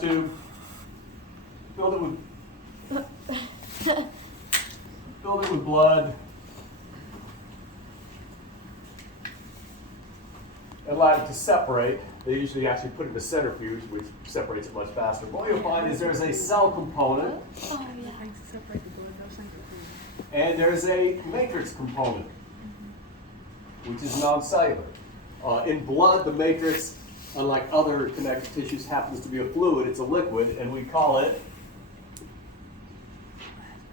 tube, filled it with blood, and allowed it to separate. They usually actually put it in a centrifuge, which separates it much faster. What you'll find is there's a cell component, and there's a matrix component, which is non-cellular. In blood, the matrix, unlike other connective tissues, happens to be a fluid. It's a liquid, and we call it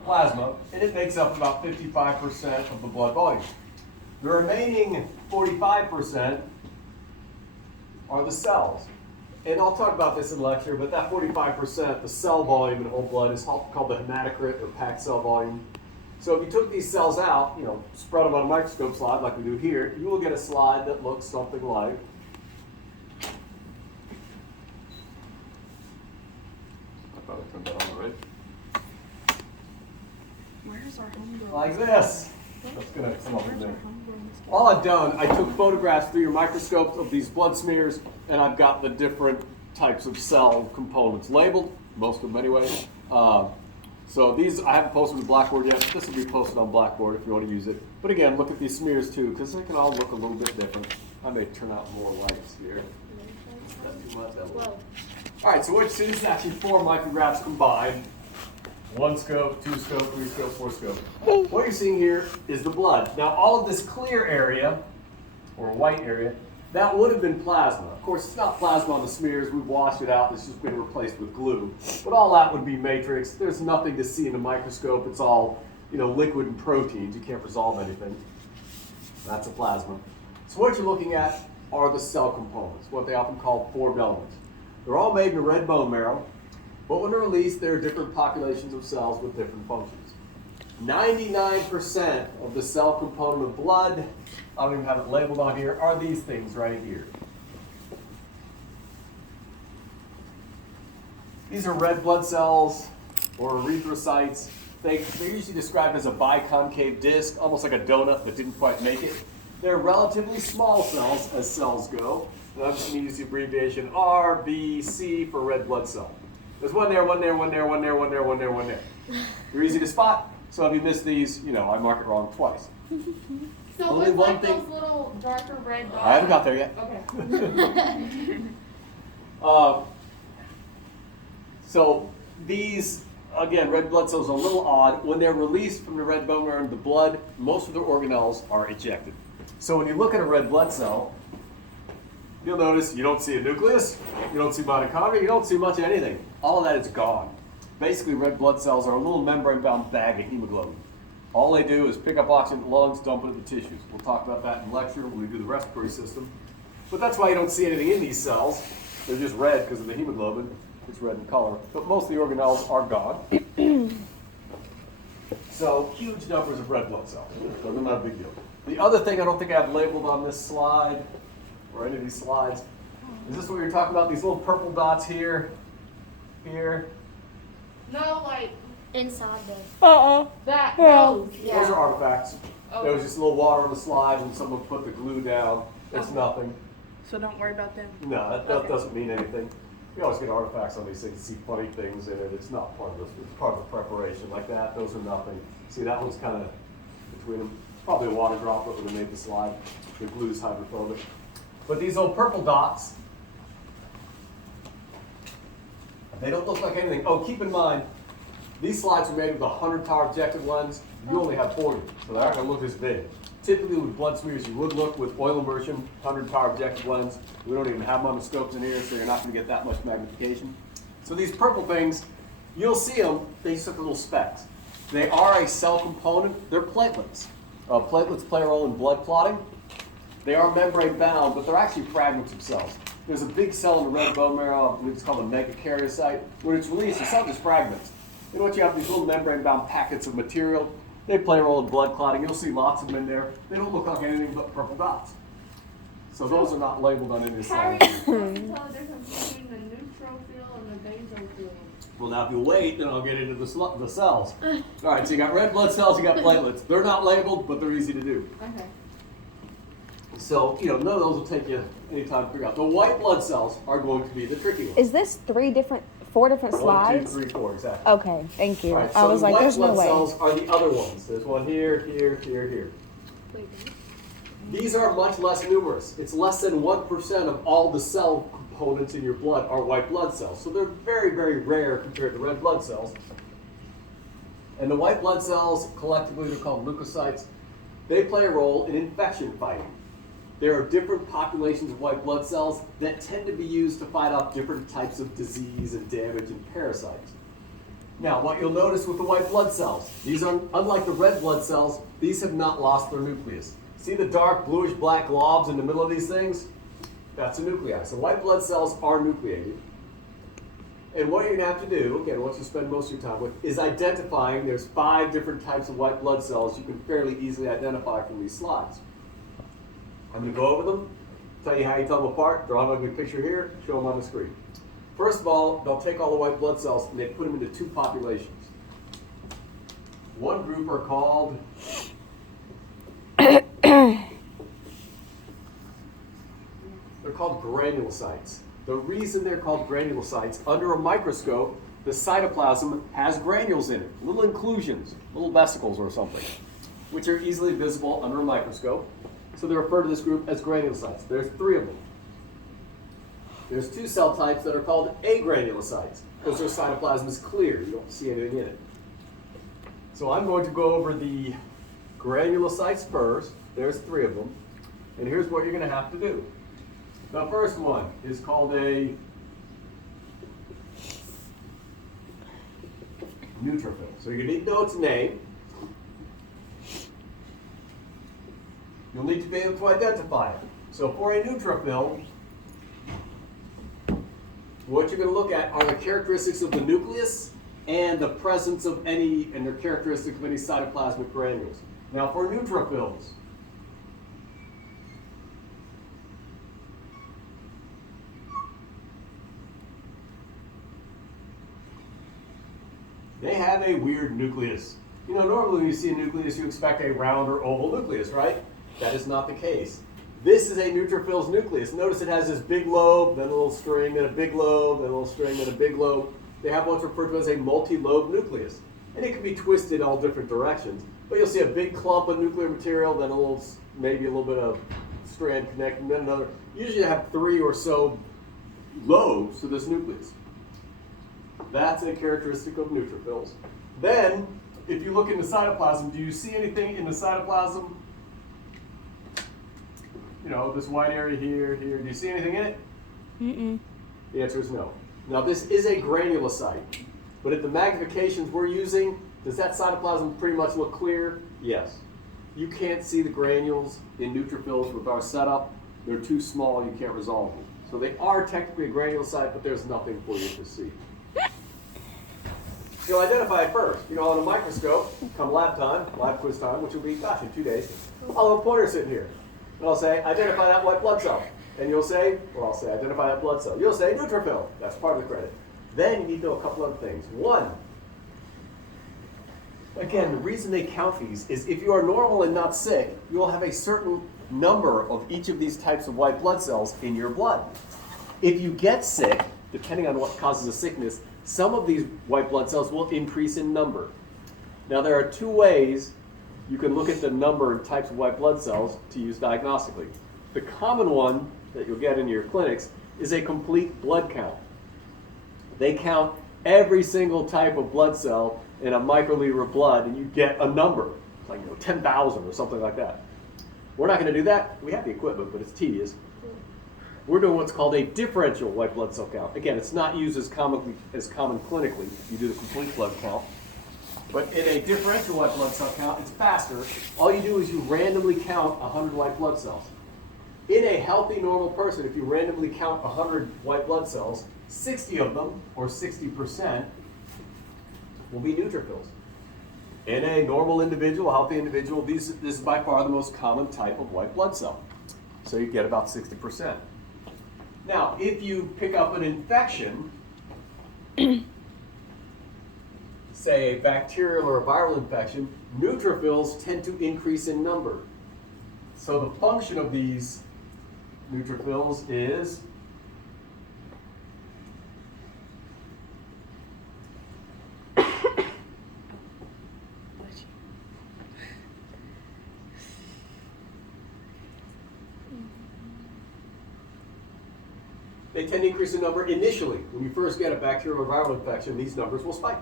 plasma, and it makes up about 55% of the blood volume. The remaining 45% are the cells. And I'll talk about this in lecture, but that 45%, the cell volume in whole blood, is called the hematocrit, or packed cell volume. So if you took these cells out, spread them on a microscope slide like we do here, you will get a slide that looks something like Where's our homegrown? like this. That's going to come up in there. All I've done, I took photographs through your microscope of these blood smears, and I've got the different types of cell components labeled, most of them anyway. So these I haven't posted to Blackboard yet. This will be posted on Blackboard if you want to use it. But again, look at these smears too, because they can all look a little bit different. I may turn out more lights here. That's too much. All right, so what you see is actually 4 micrographs combined. 1 scope, 2 scope, 3 scope, 4 scope. What you're seeing here is the blood. Now all of this clear area, or white area, that would have been plasma. Of course, it's not plasma on the smears. We've washed it out. It's just been replaced with glue. But all that would be matrix. There's nothing to see in the microscope. It's all, liquid and proteins. You can't resolve anything. That's a plasma. So what you're looking at are the cell components, what they often call 4 elements. They're all made in the red bone marrow, but when they're released, there are different populations of cells with different functions. 99% of the cell component of blood, I don't even have it labeled on here, are these things right here. These are red blood cells, or erythrocytes. They're usually described as a biconcave disc, almost like a donut that didn't quite make it. They're relatively small cells as cells go. And I'm just going to use the abbreviation RBC for red blood cell. There's one there, one there, one there, one there, one there, one there, one there. They're easy to spot. So if you miss these, I mark it wrong twice. So Only what's one like thing. those little darker red dots? I haven't got there yet. Okay. So these, again, red blood cells are a little odd. When they're released from the red bone marrow into the blood, most of their organelles are ejected. So when you look at a red blood cell, you'll notice you don't see a nucleus, you don't see mitochondria, you don't see much of anything. All of that is gone. Basically, red blood cells are a little membrane-bound bag of hemoglobin. All they do is pick up oxygen in the lungs, dump it in the tissues. We'll talk about that in lecture when we do the respiratory system. But that's why you don't see anything in these cells. They're just red because of the hemoglobin. It's red in color. But most of the organelles are gone. So huge numbers of red blood cells. So they're not a big deal. The other thing I don't think I have labeled on this slide, or any of these slides, is this what you're talking about? These little purple dots here, here. No, like Inside the. that. No. Those. Yeah. Those are artifacts. Okay. There was just a little water on the slide and someone put the glue down. It's Okay. nothing. So don't worry about them. No, that Okay. doesn't mean anything. You always get artifacts on these things, see funny things in it. It's not part of this. It's part of the preparation like that. Those are nothing. See, that one's kind of between them. Probably a water droplet when they made the slide. The glue's hydrophobic. But these little purple dots, they don't look like anything. Oh, keep in mind, these slides are made with a 100-power objective lens. You only have 40, so they're not going to look as big. Typically with blood smears, you would look with oil immersion, 100-power objective lens. We don't even have monoscopes in here, so you're not going to get that much magnification. So these purple things, you'll see them, they just look like little specks. They are a cell component. They're platelets. Platelets play a role in blood clotting. They are membrane bound, but they're actually fragments of cells. There's a big cell in the red bone marrow, it's called a megakaryocyte. When it's released, it's not just fragments. And what you have, these little membrane bound packets of material, they play a role in blood clotting. You'll see lots of them in there. They don't look like anything but purple dots. So those are not labeled on any How are you slide. supposed to tell the difference between the neutrophil and the basophil? Well, now if you wait, then I'll get into the cells. All right, so you got red blood cells, you got platelets. They're not labeled, but they're easy to do. Okay. So, none of those will take you any time to figure out. The white blood cells are going to be the tricky ones. Is this 3 different 4 different 1, slides? 2, 3, 4, exactly. Okay, thank you. All right, I so was the like, white there's no blood way. cells are the other ones. There's one here, here, here, here. These are much less numerous. It's less than 1% of all the cell components in your blood are white blood cells. So they're very, very rare compared to red blood cells. And the white blood cells, collectively they're called leukocytes, they play a role in infection fighting. There are different populations of white blood cells that tend to be used to fight off different types of disease and damage and parasites. Now, what you'll notice with the white blood cells, these are, unlike the red blood cells, these have not lost their nucleus. See the dark bluish black globs in the middle of these things? That's a nuclei. So white blood cells are nucleated. And what you're going to have to do, again, what you spend most of your time with, is identifying, there's 5 different types of white blood cells you can fairly easily identify from these slides. I'm going to go over them, tell you how you tell them apart, draw them a good picture here, show them on the screen. First of all, they'll take all the white blood cells and they put them into 2 populations. One group are called they're called granulocytes. The reason they're called granulocytes, under a microscope, the cytoplasm has granules in it, little inclusions, little vesicles or something, which are easily visible under a microscope. So they refer to this group as granulocytes. There's 3 of them. There's 2 cell types that are called agranulocytes, because their cytoplasm is clear, you don't see anything in it. So I'm going to go over the granulocytes first. There's 3 of them. And here's what you're going to have to do. The first one is called a neutrophil. So you're going to need to know its name. You'll need to be able to identify it. So for a neutrophil, what you're going to look at are the characteristics of the nucleus and the presence of any, and their characteristics of any cytoplasmic granules. Now for neutrophils, they have a weird nucleus. You know, normally when you see a nucleus, you expect a round or oval nucleus, right? That is not the case. This is a neutrophil's nucleus. Notice it has this big lobe, then a little string, then a big lobe, then a little string, then a big lobe. They have what's referred to as a multi-lobe nucleus. And it can be twisted all different directions. But you'll see a big clump of nuclear material, then a little, maybe a little bit of strand connecting, then another. Usually you have 3 or so lobes to this nucleus. That's a characteristic of neutrophils. Then, if you look in the cytoplasm, do you see anything in the cytoplasm? You know, this white area here, here. Do you see anything in it? Mm-mm. The answer is no. Now, this is a granulocyte, but at the magnifications we're using, does that cytoplasm pretty much look clear? Yes. You can't see the granules in neutrophils with our setup. They're too small, you can't resolve them. So they are technically a granulocyte, but there's nothing for you to see. You'll identify it first. You know, on a microscope, come lab time, lab quiz time, which will be, gosh, in 2 days, I'll have a pointer sitting here. And I'll say, identify that white blood cell. And you'll say, well, I'll say, identify that blood cell. You'll say, neutrophil. That's part of the credit. Then you need to know a couple other things. One, again, the reason they count these is if you are normal and not sick, you will have a certain number of each of these types of white blood cells in your blood. If you get sick, depending on what causes a sickness, some of these white blood cells will increase in number. Now, there are 2 ways you can look at the number and types of white blood cells to use diagnostically. The common one that you'll get in your clinics is a complete blood count. They count every single type of blood cell in a microliter of blood, and you get a number, like 10,000 or something like that. We're not going to do that. We have the equipment, but it's tedious. We're doing what's called a differential white blood cell count. Again, it's not used as common clinically. You do the complete blood count. But in a differential white blood cell count, it's faster. All you do is you randomly count 100 white blood cells. In a healthy, normal person, if you randomly count 100 white blood cells, 60 of them, or 60%, will be neutrophils. In a normal individual, healthy individual, this is by far the most common type of white blood cell. So you get about 60%. Now, if you pick up an infection, say a bacterial or a viral infection, neutrophils tend to increase in number. So the function of these neutrophils is they tend to increase in number initially. When you first get a bacterial or viral infection, these numbers will spike.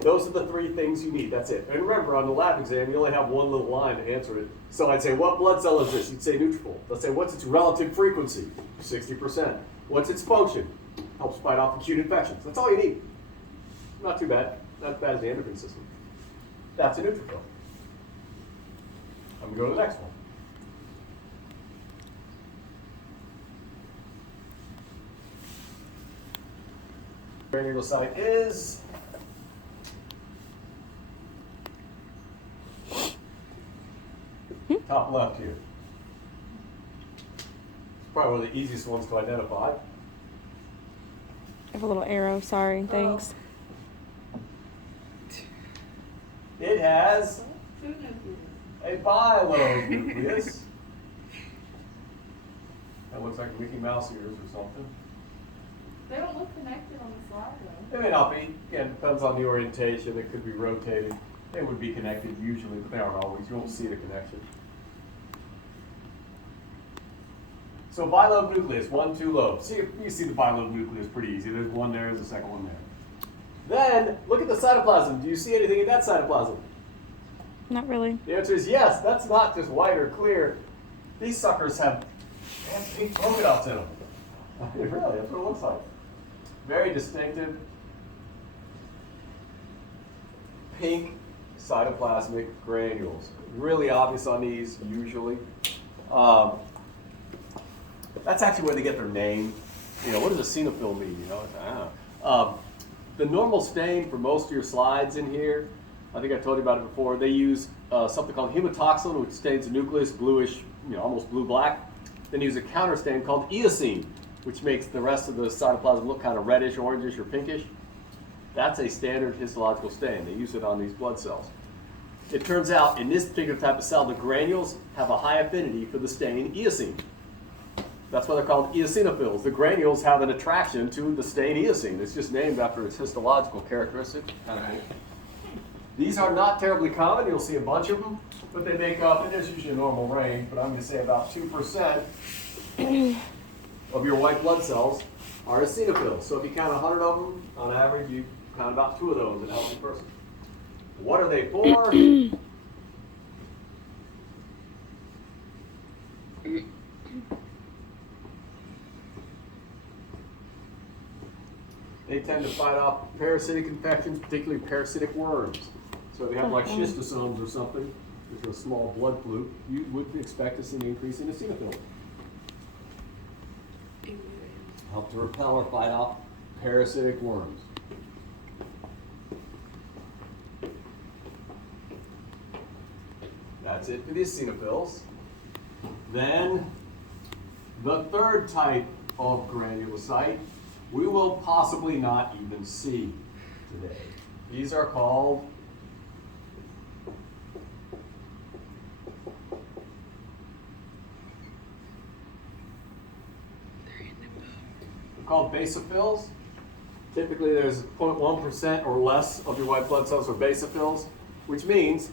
Those are the three things you need, that's it. And remember, on the lab exam, you only have one little line to answer it. So I'd say, what blood cell is this? You'd say neutrophil. Let's say, what's its relative frequency? 60%. What's its function? Helps fight off acute infections. That's all you need. Not too bad. Not as bad as the endocrine system. That's a neutrophil. I'm going to go to the next one. Granulocyte is top left here. Probably one of the easiest ones to identify. I have a little arrow, sorry, thanks. It has Two nucleus. a bilobe nucleus. That looks like Mickey Mouse ears or something. They don't look connected on the slide though. They may not be. Again, depends on the orientation. It could be rotated. They would be connected usually, but they aren't always. You won't see the connection. So bilobe nucleus, 1, 2 lobes. See, you see the bilobe nucleus pretty easy. There's one there, there's a second one there. Then, look at the cytoplasm. Do you see anything in that cytoplasm? Not really. The answer is yes. That's not just white or clear. These suckers have pink polka dots in them. Really, that's what it looks like. Very distinctive. Pink cytoplasmic granules. Really obvious on these, usually. That's actually where they get their name. You know, what does eosinophil mean? You know, I don't know. The normal stain for most of your slides in here, I think I told you about it before, they use something called hematoxylin, which stains the nucleus bluish, you know, almost blue-black. Then use a counter stain called eosine, which makes the rest of the cytoplasm look kind of reddish, orangish, or pinkish. That's a standard histological stain. They use it on these blood cells. It turns out in this particular type of cell, the granules have a high affinity for the stain eosine. That's why they're called eosinophils. The granules have an attraction to the stain eosine. It's just named after its histological characteristic. These are not terribly common. You'll see a bunch of them, but they make up, and there's usually a normal range, but I'm going to say about 2% of your white blood cells are eosinophils. So if you count 100 of them, on average, you count about 2 of those in a healthy person. What are they for? They tend to fight off parasitic infections, particularly parasitic worms. So if you have like schistosomes or something, which are a small blood fluke, you would expect to see an increase in eosinophils. Help to repel or fight off parasitic worms. That's it for the eosinophils. Then the third type of granulocyte we will possibly not even see today. These are called basophils. Typically there's 0.1% or less of your white blood cells are basophils, which means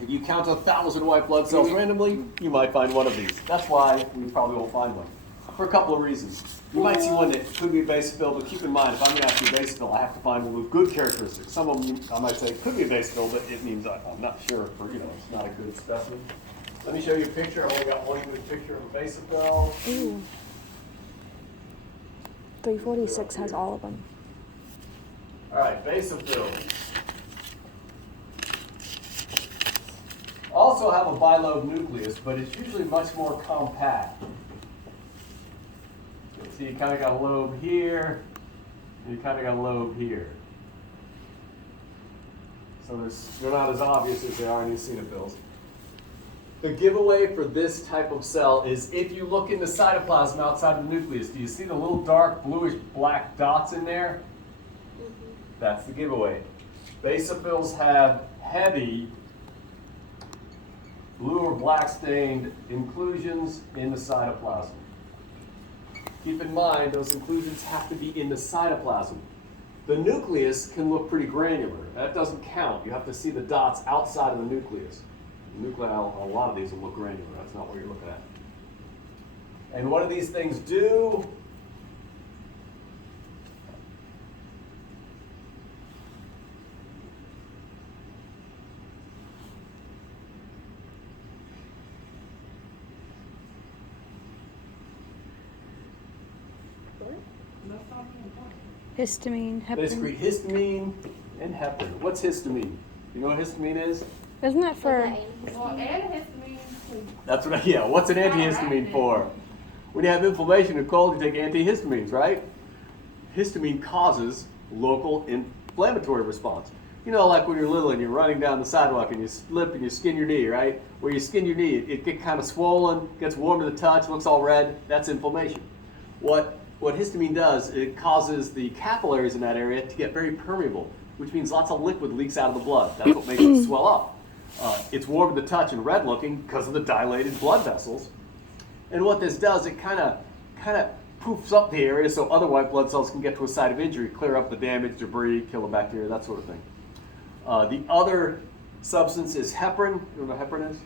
if you count 1,000 white blood cells randomly, you might find one of these. That's why we probably won't find one. For a couple of reasons. You might see one that could be a basophil, but keep in mind, if I'm going to ask you a basophil, I have to find one with good characteristics. Some of them I might say could be a basophil, but it means I'm not sure for, you know, it's not a good specimen. Let me show you a picture. I've only got one good picture of a basophil. Ooh. 346 has all of them. All right, basophils. Also have a bilobe nucleus, but it's usually much more compact. See, you kind of got a lobe here, and you kind of got a lobe here. So they're not as obvious as they are in eosinophils. The giveaway for this type of cell is if you look in the cytoplasm outside of the nucleus, do you see the little dark bluish black dots in there? That's the giveaway. Basophils have heavy blue or black stained inclusions in the cytoplasm. Keep in mind, those inclusions have to be in the cytoplasm. The nucleus can look pretty granular. That doesn't count. You have to see the dots outside of the nucleus. The nuclei, a lot of these will look granular. That's not what you're looking at. And what do these things do? That's not really important. Histamine, They heparin. secrete histamine and heparin. What's histamine? You know what histamine is? Isn't that for? Well, antihistamine too. That's what yeah, what's an All right, antihistamine then. for? When you have inflammation and cold, you take antihistamines, right? Histamine causes local inflammatory response. You know, like when you're little and you're running down the sidewalk and you slip and you skin your knee, right? Where you skin your knee, it gets kind of swollen, gets warm to the touch, looks all red. That's inflammation. What histamine does, it causes the capillaries in that area to get very permeable, which means lots of liquid leaks out of the blood. That's what makes it swell up. It's warm to the touch and red looking because of the dilated blood vessels. And what this does, it kind of poofs up the area so other white blood cells can get to a site of injury, clear up the damage, debris, kill the bacteria, that sort of thing. The other substance is heparin. You know what heparin is?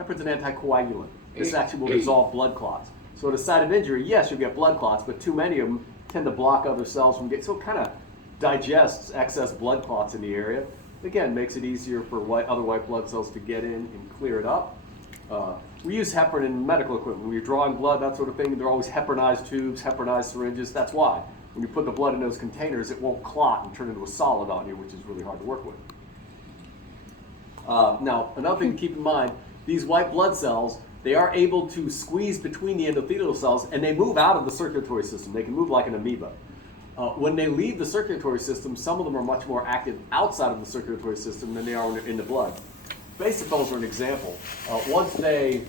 Heparin's an anticoagulant. This actually will dissolve blood clots. So at a site of injury, yes, you'll get blood clots, but too many of them tend to block other cells from getting, so it kind of digests excess blood clots in the area. Again, makes it easier for other white blood cells to get in and clear it up. We use heparin in medical equipment. When you're drawing blood, that sort of thing, there are always heparinized tubes, heparinized syringes. That's why. When you put the blood in those containers, it won't clot and turn into a solid on you, which is really hard to work with. Now, another thing to keep in mind, these white blood cells, they are able to squeeze between the endothelial cells and they move out of the circulatory system. They can move like an amoeba. When they leave the circulatory system, some of them are much more active outside of the circulatory system than they are in the blood. Basophils are an example. Once they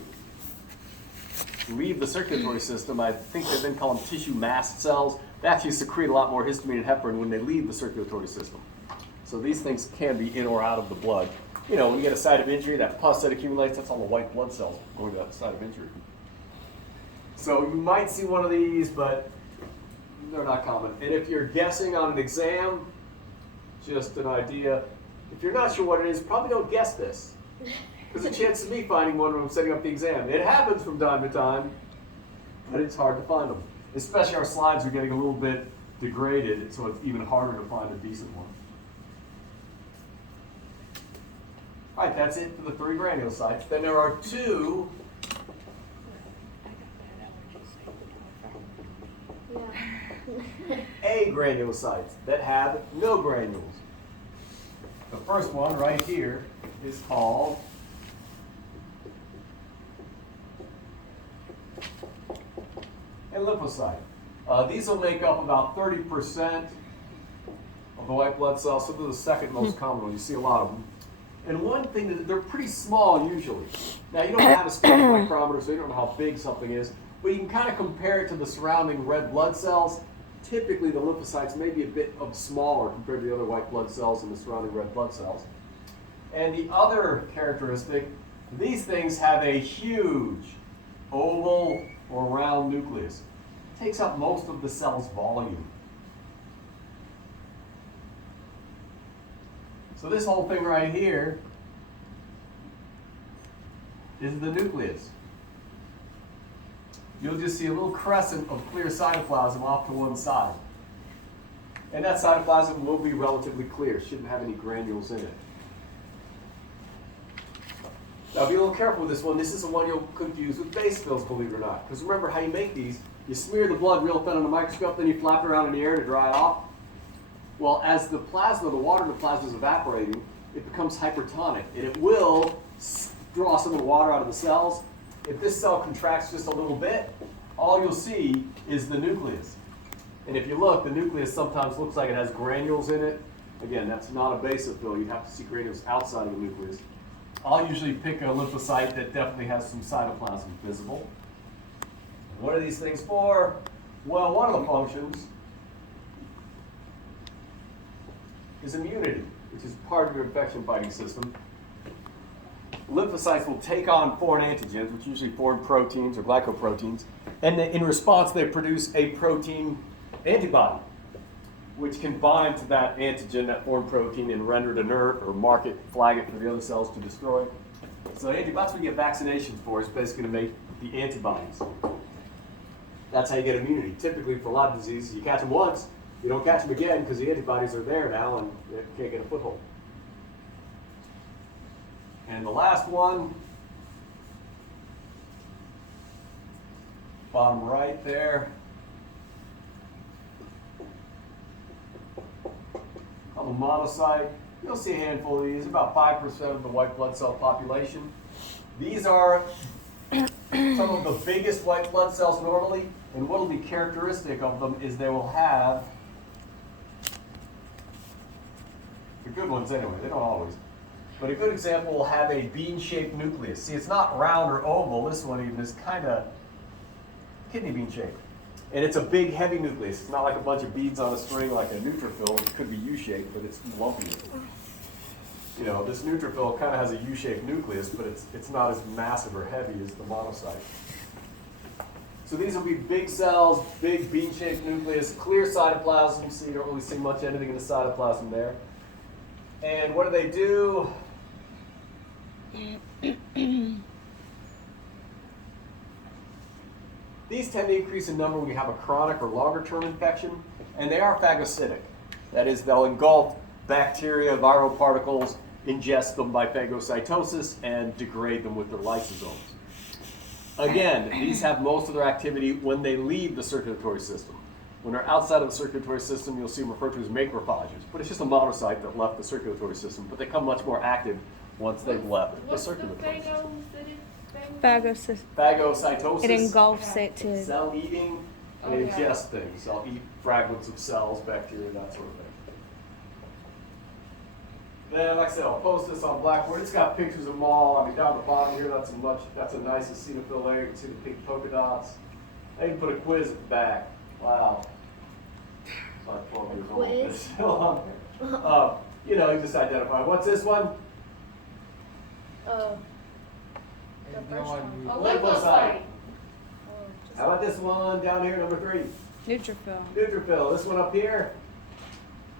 leave the circulatory system, I think they then call them tissue mast cells. They actually secrete a lot more histamine and heparin when they leave the circulatory system. So these things can be in or out of the blood. You know, when you get a site of injury, that pus that accumulates, that's all the white blood cells going to that site of injury. So you might see one of these, but they're not common. And if you're guessing on an exam, just an idea, if you're not sure what it is, probably don't guess this. There's a chance of me finding one when I'm setting up the exam. It happens from time to time, but it's hard to find them. Especially our slides are getting a little bit degraded, so it's even harder to find a decent one. All right, that's it for the 3 granulocytes. Then there are 2 agranulocytes that have no granules. The first one right here is called a lymphocyte. These will make up about 30% of the white blood cells, so they're the second most common one. You see a lot of them. And one thing, that they're pretty small usually. Now you don't have a spectral micrometer, so you don't know how big something is, but you can kind of compare it to the surrounding red blood cells. Typically the lymphocytes may be a bit smaller compared to the other white blood cells and the surrounding red blood cells. And the other characteristic, these things have a huge oval or round nucleus. It takes up most of the cell's volume. So this whole thing right here is the nucleus. You'll just see a little crescent of clear cytoplasm off to one side. And that cytoplasm will be relatively clear, shouldn't have any granules in it. Now be a little careful with this one. This is the one you'll confuse with basophils, believe it or not. Because remember how you make these, you smear the blood real thin on a microscope, then you flap it around in the air to dry it off. Well, as the plasma, the water in the plasma is evaporating, it becomes hypertonic, and it will draw some of the water out of the cells. If this cell contracts just a little bit, all you'll see is the nucleus. And if you look, the nucleus sometimes looks like it has granules in it. Again, that's not a basophil. You have to see granules outside of the nucleus. I'll usually pick a lymphocyte that definitely has some cytoplasm visible. What are these things for? Well, one of the functions is immunity, which is part of your infection fighting system. Lymphocytes will take on foreign antigens, which are usually foreign proteins or glycoproteins, and in response they produce a protein antibody, which can bind to that antigen, that foreign protein, and render it inert or flag it for the other cells to destroy. So that's what you get vaccinations for, is basically to make the antibodies. That's how you get immunity. Typically for a lot of diseases, you catch them once, you don't catch them again because the antibodies are there now and you can't get a foothold. And the last one, bottom right there, called a monocyte. You'll see a handful of these, about 5% of the white blood cell population. These are some of the biggest white blood cells normally, and what will be characteristic of them is they will have, the good ones anyway, they don't always, but a good example will have a bean-shaped nucleus. See, it's not round or oval, this one even is kind of kidney bean shaped. And it's a big, heavy nucleus. It's not like a bunch of beads on a string like a neutrophil. It could be U-shaped, but it's lumpy. You know, this neutrophil kind of has a U-shaped nucleus, but it's not as massive or heavy as the monocyte. So these will be big cells, big bean-shaped nucleus, clear cytoplasm, so you don't really see much anything in the cytoplasm there. And what do? These tend to increase in number when you have a chronic or longer-term infection, and they are phagocytic. That is, they'll engulf bacteria, viral particles, ingest them by phagocytosis, and degrade them with their lysosomes. Again, these have most of their activity when they leave the circulatory system. When they're outside of the circulatory system, you'll see them referred to as macrophages, but it's just a monocyte that left the circulatory system, but they become much more active once they've left the circulatory system. Phagocytosis. It engulfs it too. Cell eating, and Okay. ingest things. I'll eat fragments of cells, bacteria, that sort of thing. Then, like I said, I'll post this on Blackboard. It's got pictures of them all. I mean, down the bottom here, that's a nice eosinophil there. You can see the pink polka dots. I even put a quiz at the back. Wow. It's like 12 years old. Quiz? It's still on there. You know, you just identify. What's this one? The first one. A Lymphocyte. lymphocyte. How about this one down here, number 3? Neutrophil. Neutrophil. This one up here,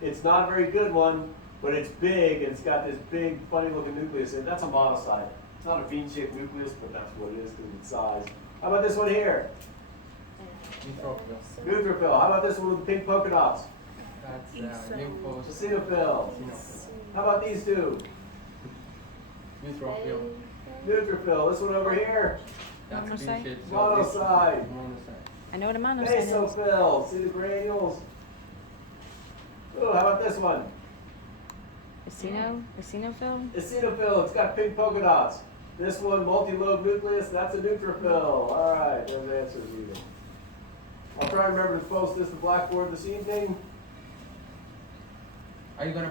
it's not a very good one, but it's big, and it's got this big, funny-looking nucleus in it. That's a monocyte. It's not a bean-shaped nucleus, but that's what it is because of its size. How about this one here? Neutrophil. How about this one with the pink polka dots? That's lymphocyte. Eosinophil. How about these two? Neutrophil. Neutrophil. This one over here? That's Monocyte? bean-shaped. Monocyte. I know what a monocyte is. Basophil. See the granules? Oh, how about this one? Eosinophil? Eosinophil. It's got pink polka dots. This one, multi-lobe nucleus, that's a neutrophil. All right, there's answers even. I'll try and remember to post this to Blackboard this evening. Are you gonna